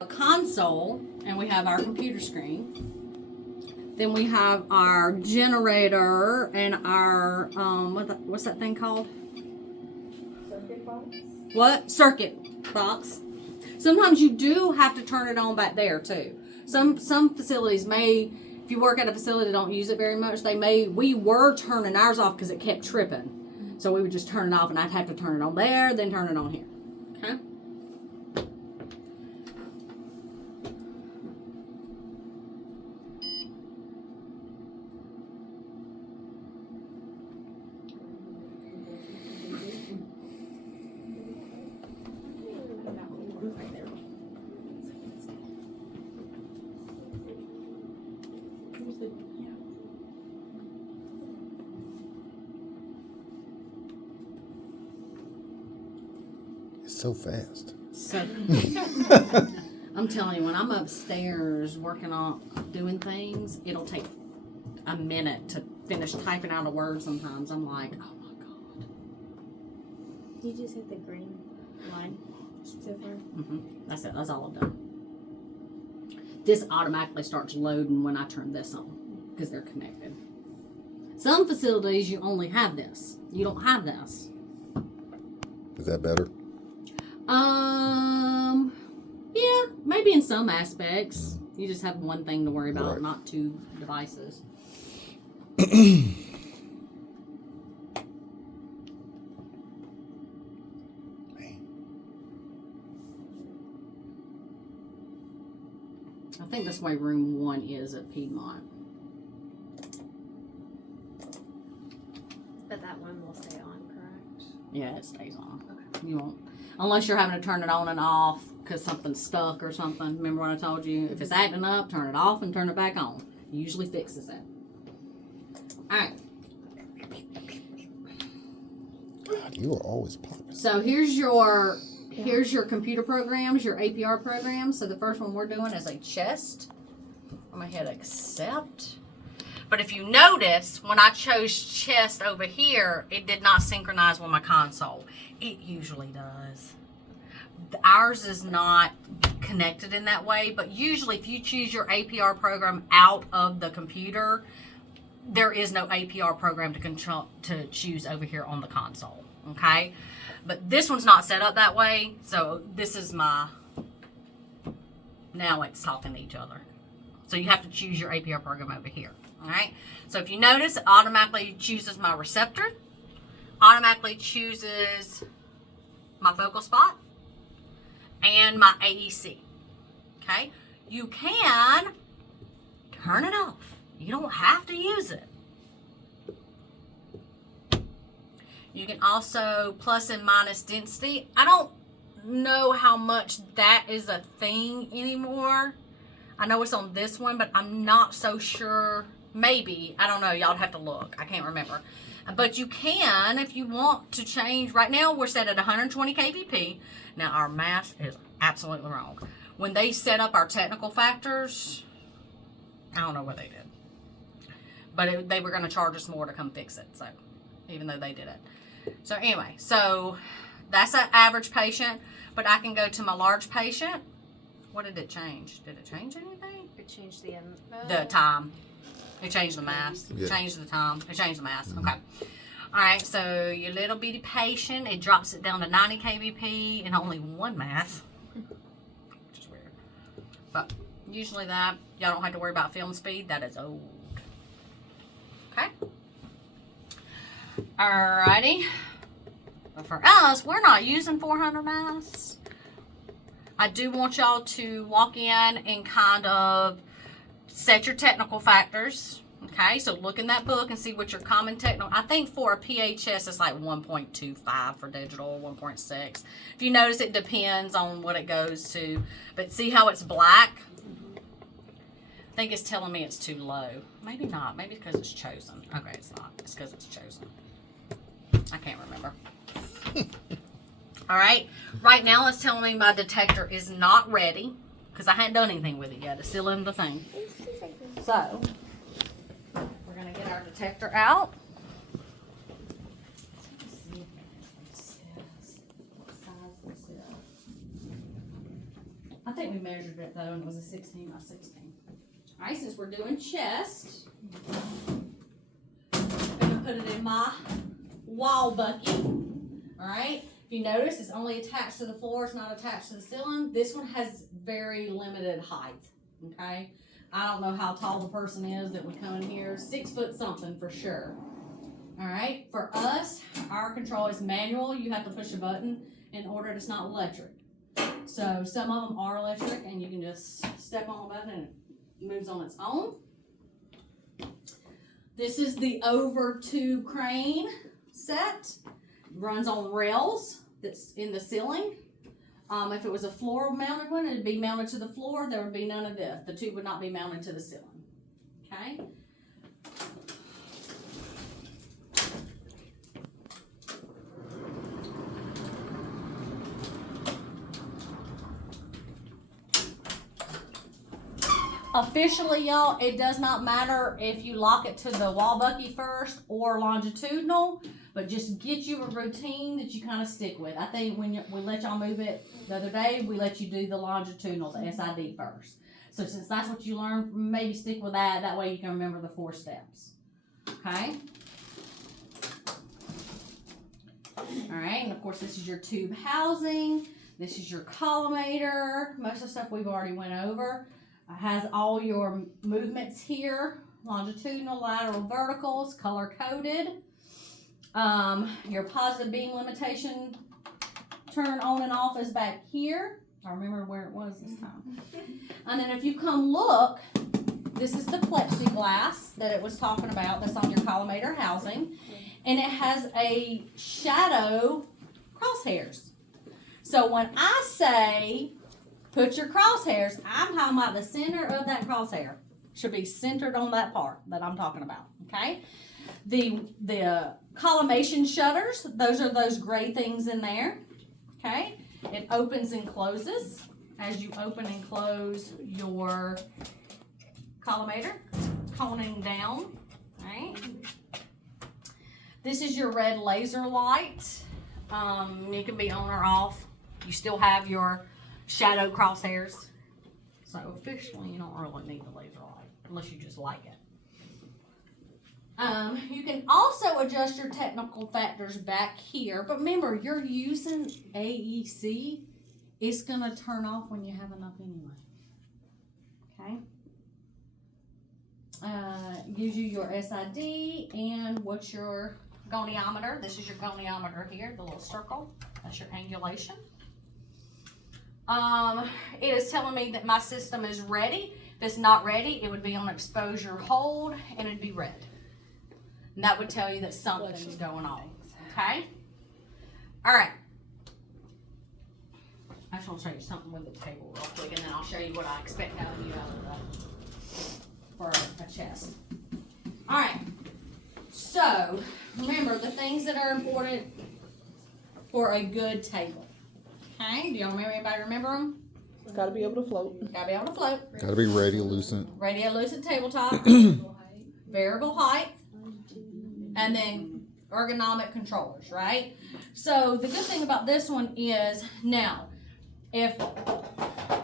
A console, and we have our computer screen. Then we have our generator and our what's that thing called? Circuit box. What? Circuit box. Sometimes you do have to turn it on back there too. Some facilities may, if you work at a facility that don't use it very much, we were turning ours off because it kept tripping. So we would just turn it off, and I'd have to turn it on there, then turn it on here. Okay. So fast. So I'm telling you, when I'm upstairs working on doing things, it'll take a minute to finish typing out a word sometimes. I'm like, oh my God. You just hit the green line so far. That's it. That's all I've done. This automatically starts loading when I turn this on because they're connected. Some facilities, you only have this. You don't have this. Is that better? Yeah, maybe in some aspects. You just have one thing to worry about, Right. not two devices. I think that's why room 1 is at Piedmont. But that one will stay on, correct? Yeah, it stays on. Okay. You won't, unless you're having to turn it on and off because something's stuck or something. Remember what I told you? If it's acting up, turn it off and turn it back on. It usually fixes it. All right. God, you are always popping. So here's your computer programs, your APR programs. So the first one we're doing is a chest. I'm gonna hit accept. But if you notice, when I chose chest over here, it did not synchronize with my console. It usually does. Ours is not connected in that way, but usually if you choose your APR program out of the computer, there is no APR program to choose over here on the console, okay? But this one's not set up that way, so this is now it's talking to each other. So you have to choose your APR program over here, all right? So if you notice, it automatically chooses my receptor, automatically chooses my focal spot, and my AEC, okay? You can turn it off. You don't have to use it. You can also plus and minus density. I don't know how much that is a thing anymore. I know it's on this one, but I'm not so sure. Maybe. I don't know. Y'all have to look. I can't remember. But you can, if you want to change. Right now, we're set at 120 kVp. Now, our math is absolutely wrong. When they set up our technical factors, I don't know what they did. But they were going to charge us more to come fix it. So, even though they did it. So, anyway. So, that's an average patient. But I can go to my large patient. What did it change? Did it change anything? It changed the time. It changed the mass. Yeah. It changed the time. It changed the mass. Okay. All right. So your little bitty patient, it drops it down to 90 kVp and only one mass, which is weird. But usually y'all don't have to worry about film speed. That is old. Okay. Alrighty. But for us, we're not using 400 mass. I do want y'all to walk in and kind of set your technical factors. Okay, so look in that book and see what your common technical. I think for a PHS, it's like 1.25 for digital, 1.6. If you notice, it depends on what it goes to. But see how it's black? I think it's telling me it's too low. Maybe not. Maybe because it's chosen. Okay, it's not. It's because it's chosen. I can't remember. All right. Right now, it's telling me my detector is not ready because I hadn't done anything with it yet. It's still in the thing. So, we're going to get our detector out. I think we measured it though, and it was a 16 by 16. All right, since we're doing chest, I'm gonna put it in my wall bucket. All right. If you notice, it's only attached to the floor. It's not attached to the ceiling. This one has very limited height. Okay. I don't know how tall the person is that would come in here. 6 foot something for sure. All right. For us, our control is manual. You have to push a button in order. It's not electric. So some of them are electric, and you can just step on a button and it moves on its own. This is the over tube crane set. Runs on rails that's in the ceiling. If it was a floor mounted one, it'd be mounted to the floor. There would be none of this. The tube would not be mounted to the ceiling. Okay. Officially, y'all, it does not matter if you lock it to the wall bucky first or longitudinal, but just get you a routine that you kind of stick with. I think when we let y'all move it the other day, we let you do the longitudinal, the SID first. So since that's what you learned, maybe stick with that. That way you can remember the 4 steps. Okay? All right, and of course this is your tube housing. This is your collimator. Most of the stuff we've already went over. It has all your movements here, longitudinal, lateral, verticals, color coded. Your positive beam limitation turn on and off is back here. I remember where it was this time. And then if you come look, this is the plexiglass that it was talking about that's on your collimator housing. And it has a shadow crosshairs. So when I say put your crosshairs, I'm talking about the center of that crosshair. Should be centered on that part that I'm talking about, okay? The collimation shutters, those are those gray things in there, okay? It opens and closes as you open and close your collimator, coning down, right? This is your red laser light. It can be on or off. You still have your shadow crosshairs. So officially, you don't really need the laser light unless you just like it. You can also adjust your technical factors back here, but remember, you're using AEC. It's gonna turn off when you have enough anyway. Okay. Gives you your SID and what's your goniometer. This is your goniometer here, the little circle. That's your angulation. It is telling me that my system is ready. If it's not ready, it would be on exposure hold and it'd be red. And that would tell you that something's going on. Okay? All right. I just want to show you something with the table real quick, and then I'll show you what I expect out of you for a chest. All right. So, remember the things that are important for a good table. Okay? Do y'all remember? Anybody remember them? Gotta be able to float. Gotta be able to float. Gotta be radiolucent. Radiolucent tabletop. Variable height. And then ergonomic controllers, right? So the good thing about this one is now, if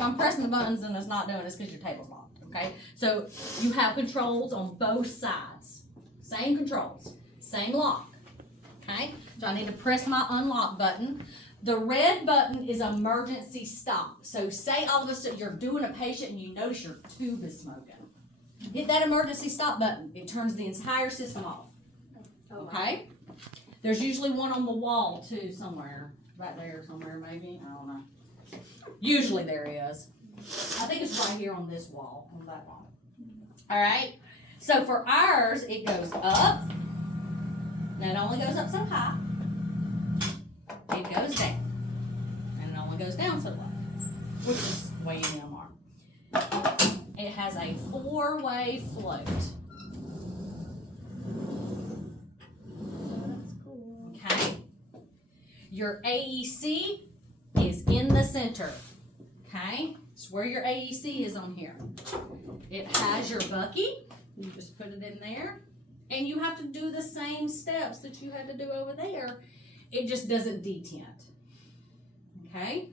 I'm pressing the buttons and it's not doing it, it's because your table's locked, okay? So you have controls on both sides. Same controls, same lock, okay? So I need to press my unlock button. The red button is emergency stop. So say all of a sudden you're doing a patient and you notice your tube is smoking. Hit that emergency stop button. It turns the entire system off. Okay? There's usually one on the wall too somewhere. Right there somewhere maybe. I don't know. Usually there is. I think it's right here on this wall. On that wall. Alright? So for ours, it goes up. And it only goes up so high. It goes down. And it only goes down so low. Which is the way any of them are. It has a 4-way float. Okay. Your AEC is in the center. Okay. It's where your AEC is on here. It has your bucky. You just put it in there. And you have to do the same steps that you had to do over there. It just doesn't detent. Okay.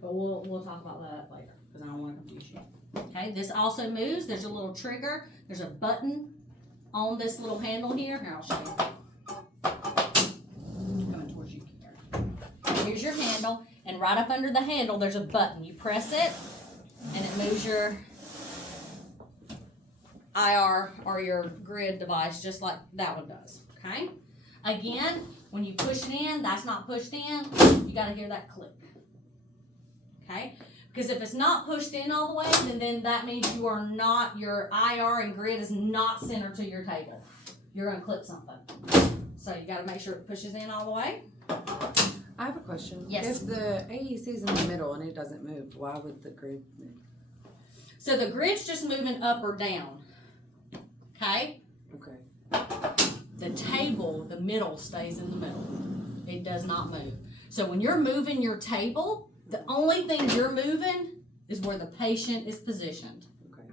But we'll talk about that later because I don't want to confuse you. Okay, this also moves. There's a little trigger. There's a button on this little handle here. Here, I'll show you. Coming towards you, Kiara. Here's your handle, and right up under the handle, there's a button. You press it, and it moves your IR or your grid device just like that one does. Okay. Again, when you push it in, that's not pushed in. You got to hear that click. Okay. Because if it's not pushed in all the way, then that means your IR and grid is not centered to your table. You're going to clip something. So you got to make sure it pushes in all the way. I have a question. Yes. If the AEC is in the middle and it doesn't move, why would the grid move? So the grid's just moving up or down. Okay? Okay. The table, the middle stays in the middle. It does not move. So when you're moving your table, the only thing you're moving is where the patient is positioned. Okay.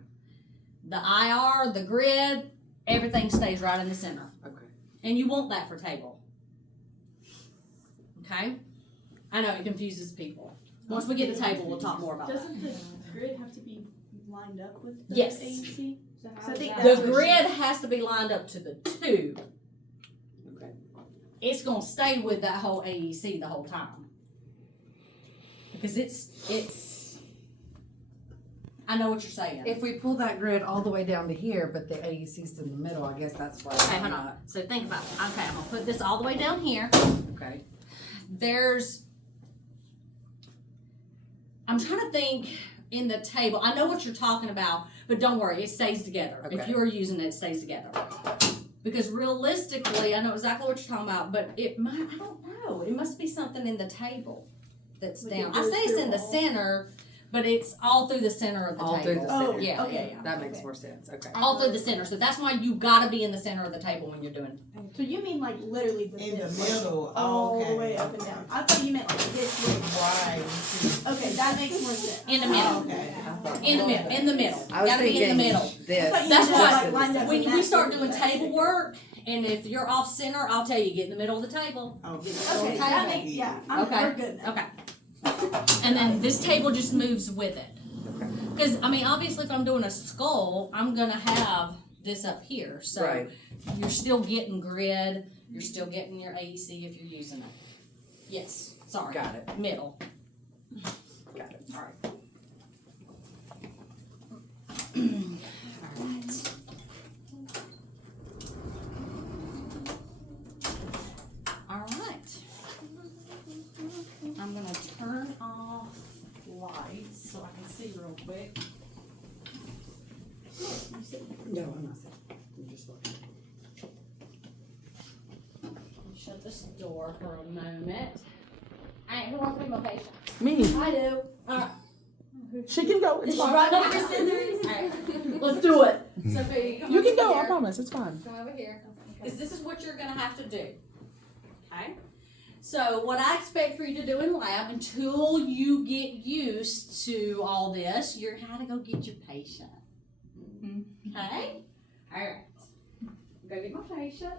The IR, the grid, everything stays right in the center. Okay. And you want that for table. Okay? I know it confuses people. Once we get to table, we'll talk more about that. Doesn't the grid have to be lined up with the Yes. AEC? So I think The that's what grid has to be lined up to the tube. Okay. It's going to stay with that whole AEC the whole time. Because it's, I know what you're saying. If we pull that grid all the way down to here, but the AEC's in the middle, I guess that's why. Okay, hold on. So think about it. Okay, I'm going to put this all the way down here. Okay. I'm trying to think in the table. I know what you're talking about, but don't worry, it stays together. If Okay. you're using it, it stays together. Because realistically, I know exactly what you're talking about, but it might, I don't know. It must be something in the table that's Like down. it I goes say it's through in the all? center, but it's all through the center of the All table. through the Oh, center. Yeah, okay. yeah. That makes Okay. more sense. Okay. All through the center. So that's why you gotta be in the center of the table when you're doing. So you mean like literally the In the middle? middle, All okay. the way up and down. I thought you meant like this way. Right. Okay, that makes more sense. In the middle. Okay. In the middle. In the middle. I was Gotta be thinking in the middle. this. I thought you That's meant why like lined up When in we that start way, doing but that's table okay. work, and if you're off center, I'll tell you get in the middle of the table. Okay. Okay, that makes, yeah, Okay. we're good now. Okay. And then this table just moves with it. Okay. Because, I mean, obviously if I'm doing a skull, I'm going to have this up here. So Right. you're still getting grid. You're still getting your AEC if you're using it. Yes. Sorry. Got it. Middle. Got it. All right. All right. All right. I'm gonna turn off lights so I can see real quick. No, I'm not saying. I'm just looking. Shut this door for a moment. Alright, who wants to be my patient? Me. I do. Alright. She can go. It's fine. Right up your scissors. Alright, let's do it. Sophie, come You over can go. I here. promise. It's fine. Come over here. Because this is what you're going to have to do. Okay? So, what I expect for you to do in lab until you get used to all this, you're going to go get your patient. Okay? Alright. Go get my patient.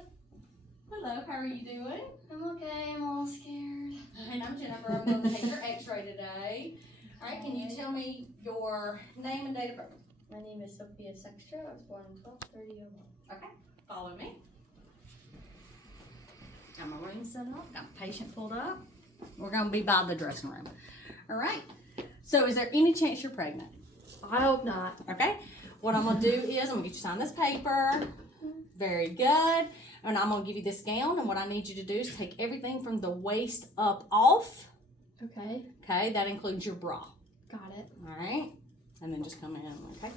Hello, how are you doing? I'm okay, I'm all scared. And I'm Jennifer. I'm going to take your x-ray today. Alright, can you tell me your name and date of birth? My name is Sophia Sextra. I was born on 12/30/01. Okay, follow me. Got my room set up, got my patient pulled up. We're gonna be by the dressing room. All right, so is there any chance you're pregnant? I hope not. Okay, what I'm gonna do is I'm gonna get you to sign this paper. Very good. And I'm gonna give you this gown, and what I need you to do is take everything from the waist up off. Okay, Okay, that includes your bra. got it. All right, and then just come in, okay?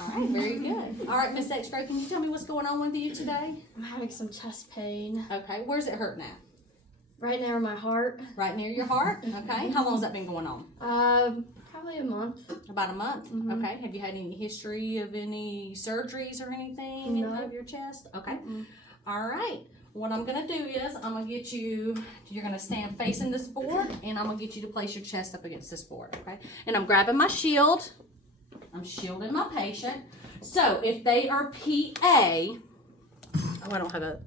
All right, very good. All right, Miss X-Ray, can you tell me what's going on with you today? I'm having some chest pain Okay, where's it hurting at? right near my heart. Right near your heart? Okay, how long has that been going on? Probably a month. About a month? Mhm. Okay, have you had any history of any surgeries or anything No. of your chest? Okay, Mm-mm. all right. What I'm gonna do is I'm gonna get you, you're gonna stand facing this board and I'm gonna get you to place your chest up against this board, okay? And I'm grabbing my shield. I'm shielding my patient. So if they are PA, oh, I don't have a.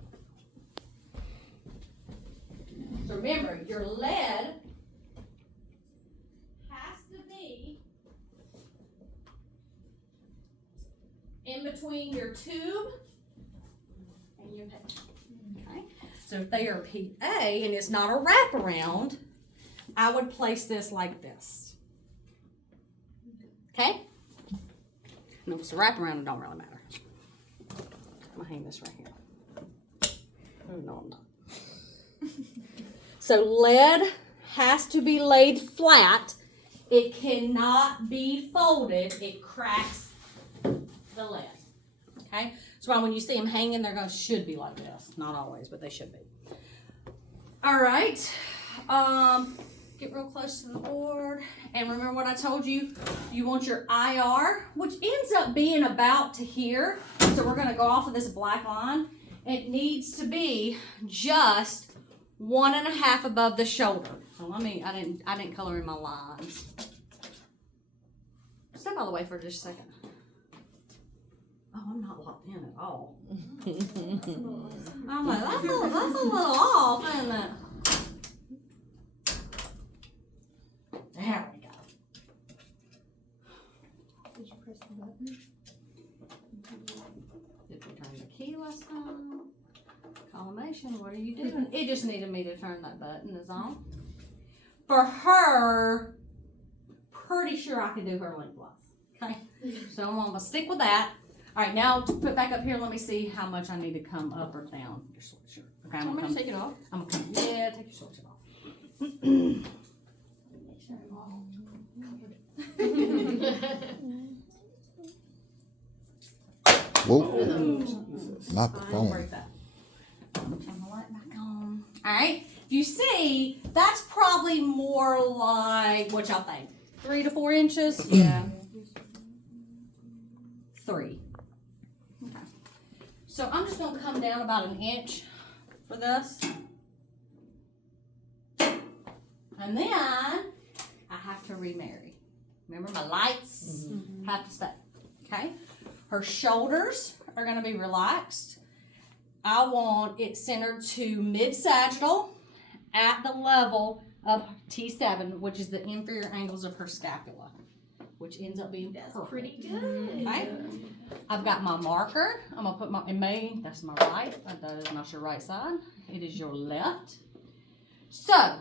So remember, your lead in between your tube and your patch. Okay? So if they are PA and it's not a wraparound, I would place this like this. Okay? And if it's a wraparound, it don't really matter. I'm gonna hang this right here. Oh, no, I'm not. So lead has to be laid flat. It cannot be folded. It cracks the lead. Okay? That's why when you see them hanging, they're should be like this. Not always, but they should be. All right. Get real close to the board. And remember what I told you? You want your IR, which ends up being about to here. So we're gonna go off of this black line. It needs to be just 1.5 above the shoulder. So I didn't color in my lines. Step out of the way for just a second. Oh, I'm not locked in at all. I'm like, that's a little off, isn't it? There we go. Did you press the button? Did we turn the key last time? Collimation, what are you doing? It just needed me to turn that button is all. For her, pretty sure I can do her lengthwise. Okay? So I'm gonna stick with that. All right, now to put back up here, let me see how much I need to come up or down your sweatshirt. Okay, I'm gonna take it off. I'm gonna come, yeah, take your sweatshirt off. Whoa. Not the I'll phone. break that. Turn the light back on. All right, you see, that's probably more like, what y'all think? 3 to 4 inches? Yeah. 3. Okay. So I'm just gonna come down about 1 inch for this. And then I have to remarry. Remember my lights have to stay. Okay? Her shoulders are gonna be relaxed. I want it centered to mid-sagittal at the level of T7, which is the inferior angles of her scapula, which ends up being perfect. Pretty good. Okay. I've got my marker. I'm gonna put that's my right. That is not your right side. It is your left. So,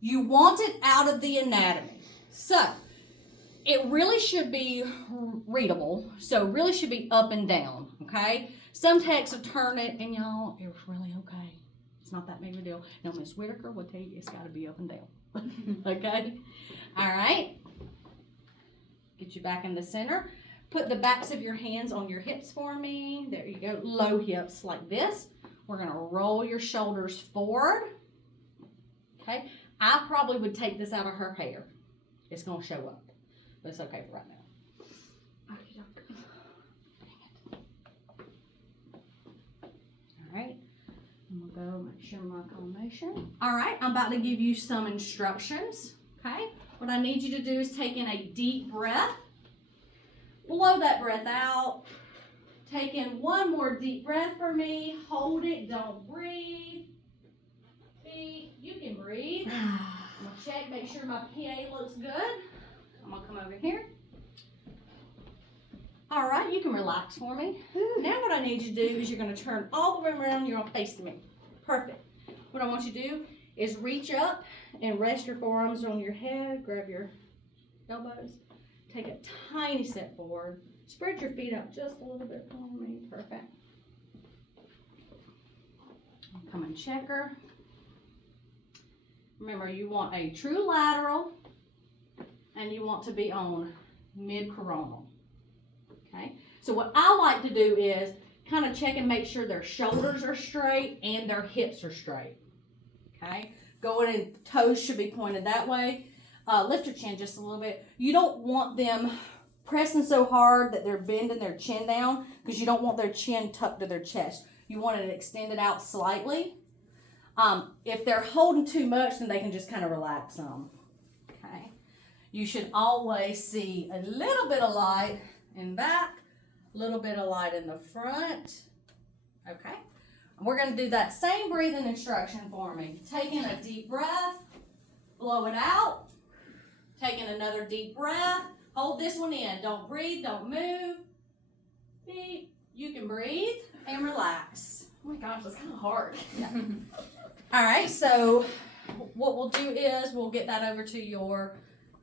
you want it out of the anatomy. So, it really should be readable. So, it really should be up and down, okay? Some texts will turn it, and y'all, it was really okay. It's not that big of a deal. Now, Miss Whitaker will tell you it's got to be up and down. Okay? All right. Get you back in the center. Put the backs of your hands on your hips for me. There you go. Low hips like this. We're going to roll your shoulders forward. Okay? I probably would take this out of her hair. It's going to show up. But it's okay for right now. Alright, I'm gonna go make sure my collimation. Alright, I'm about to give you some instructions. Okay, what I need you to do is take in a deep breath. Blow that breath out. Take in one more deep breath for me. Hold it, don't breathe. Feet, you can breathe. I'm gonna check, make sure my PA looks good. I'm gonna come over here. All right, you can relax for me. Now what I need you to do is you're gonna turn all the way around, you're gonna face me. Perfect. What I want you to do is reach up and rest your forearms on your head, grab your elbows, take a tiny step forward, spread your feet out just a little bit for me. Perfect. Come and check her. Remember, you want a true lateral and you want to be on mid-coronal. Okay, so what I like to do is kind of check and make sure their shoulders are straight and their hips are straight. Okay, going in, toes should be pointed that way. Lift your chin just a little bit. You don't want them pressing so hard that they're bending their chin down because you don't want their chin tucked to their chest. You want it extended out slightly. If they're holding too much, then they can just kind of relax some. Okay, you should always see a little bit of light in back, a little bit of light in the front. Okay, and we're going to do that same breathing instruction for me. Taking a deep breath, blow it out. Taking another deep breath, hold this one in. Don't breathe, don't move. Beep. You can breathe and relax. Oh my gosh, that's kind of hard. All right, so what we'll do is we'll get that over to your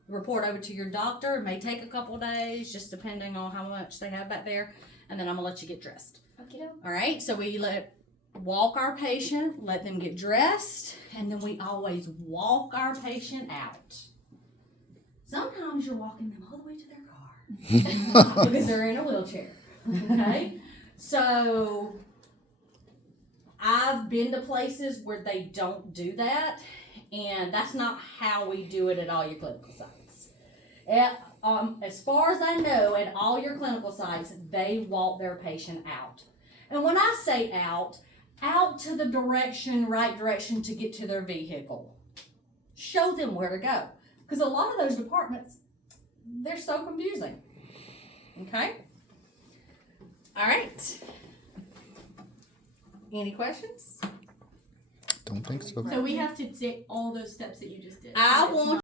report over to your doctor. It may take a couple days, just depending on how much they have back there, and then I'm gonna let you get dressed. Okay. All right, so we walk our patient, let them get dressed, and then we always walk our patient out. Sometimes you're walking them all the way to their car because they're in a wheelchair. Okay, so I've been to places where they don't do that, and that's not how we do it at all your clinical sites. As far as I know, at all your clinical sites, they walk their patient out. And when I say out to the right direction to get to their vehicle. Show them where to go. Because a lot of those departments, they're so confusing. Okay? All right. Any questions? Don't think so. So we have to take all those steps that you just did. I It's want